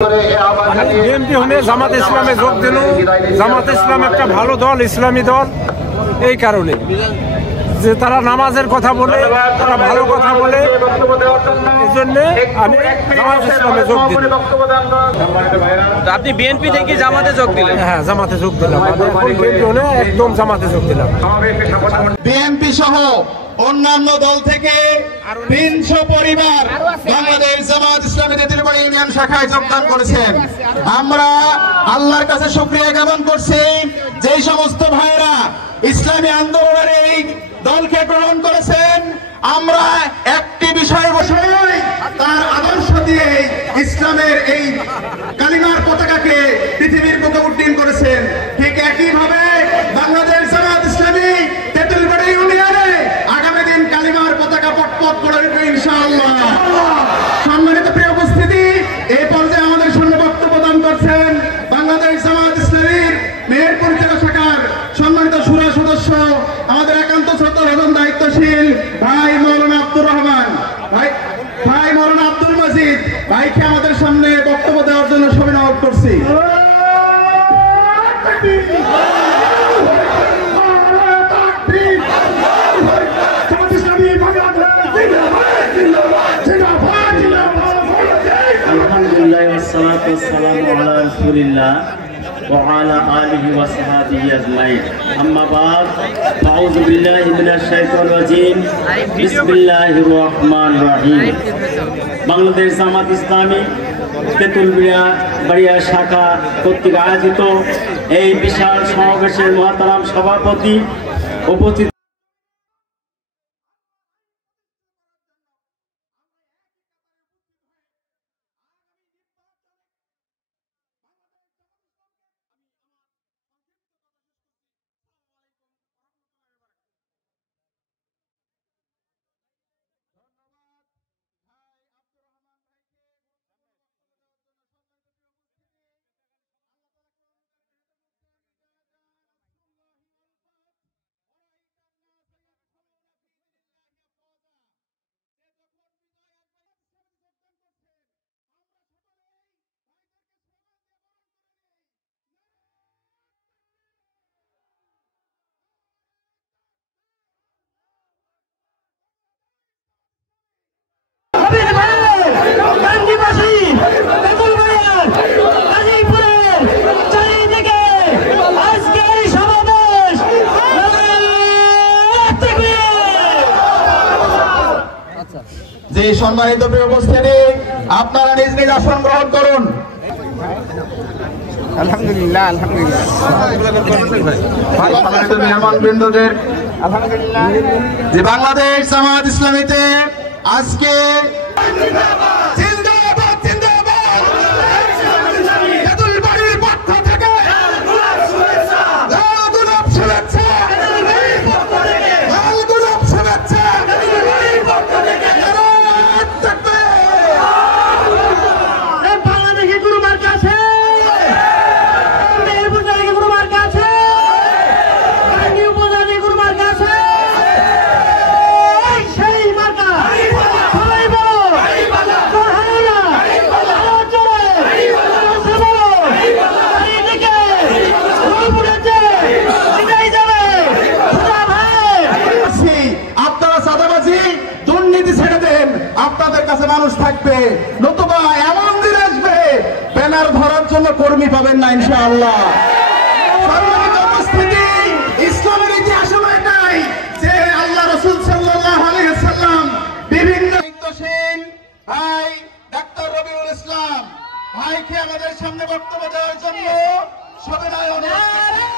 BNP হলে জামাত ইসলামে যোগ দিল। জামাত ইসলাম একটা ভালো দল, ইসলামী দল। এই কারণে যে তারা নামাজের কথা বলে, তারা ভালো কথা বলে, এই জন্য আমি জামাত ইসলামে যোগ দিলাম। আপনি বিএনপি থেকে জামাতে যোগ দিলেন? হ্যাঁ, জামাতে যোগ দিলাম। বিএনপি হলে একদম জামাতে যোগ দিলাম। বিএনপি সহ অন্যান্য দল থেকে 300 পরিবার বাংলাদেশ জামাত ইসলামী তেঁতুলিয়াপাড়া ইউনিয়ন শাখায় যোগদান করেছেন। আমরা আল্লাহর কাছে শুকরিয়া জ্ঞাপন করছি যেই সমস্ত ভাইরা ইসলামী আন্দোলনের এই দলকে গ্রহণ করেছেন। আমরা একটি বিষয় বসে তার আদর্শ দিয়ে ইসলামের এই কালিমার পতাকাকে পৃথিবীর বুকে উড্ডীন করেছেন। ঠিক একইভাবে বাংলাদেশ জামাত ইসলামী তেঁতুলিয়াপাড়া ইউনিয়নে আগামী দিন কালিমার পতাকা পটপট করে উঠবে ইনশাআল্লাহ। সম্মানিত প্রিয় উপস্থিতি, এই পর্যায়ে আমাদের সামনে বক্তব্য দান করছেন বাংলাদেশ জামাত ইসলামীর মেহেরপুর জেলা শাখার সম্মানিত শুরা সদস্য, আমাদের একান্ত শ্রদ্ধাভাজন দায়িত্বশীল ভাই মৌলানা আব্দুর রহমান, ভাই মৌলানা আব্দুল মজিদ ভাইকে আমাদের সামনে বক্তব্য দেওয়ার জন্য সবিনয় অনুরোধ করছি। আলহামদুলিল্লাহ ওয়াসসালাতু ওয়াসসালামু আলা রাসূলিল্লাহ ওয়া আলা আলিহি ওয়া সাহবিহি আজমাইন। আম্মা বাদ, আউযু বিল্লাহি মিনাশ শাইতানির রাজীম। বিসমিল্লাহির রহমানির রহিম। বাংলাদেশ জামাত ইসলামী তেঁতুলিয়াপাড়া শাখা কর্তৃক আয়োজিত এই বিশাল সমাবেশের মহতারাম সভাপতি উপস্থিত যে সম্মানিত প্রিয় উপস্থিতি, আপনারা নিজ নিজ আসন গ্রহণ করুন। আলহামদুলিল্লাহ, আলহামদুলিল্লাহ। মেহমানবৃন্দদের যে বাংলাদেশ জামাত ইসলামীতে আজকে আপনাদের কাছে মানুষ থাকবে, নতুবা এমন দিন আসবে ব্যানার ধরার জন্য কর্মী পাবেন না ইনশাআল্লাহ। সম্মানিত উপস্থিতি, ইসলামের ইতিহাসে এটাই যে আল্লাহ রাসূল সাল্লাল্লাহু আলাইহি ওয়াসাল্লাম বিভিন্ন দায়িত্বশীল ভাই ডাক্তার রবিউল ইসলাম ভাইকে আমাদের সামনে বক্তব্য দেওয়ার জন্য সবিনয় অনুরোধ করছি।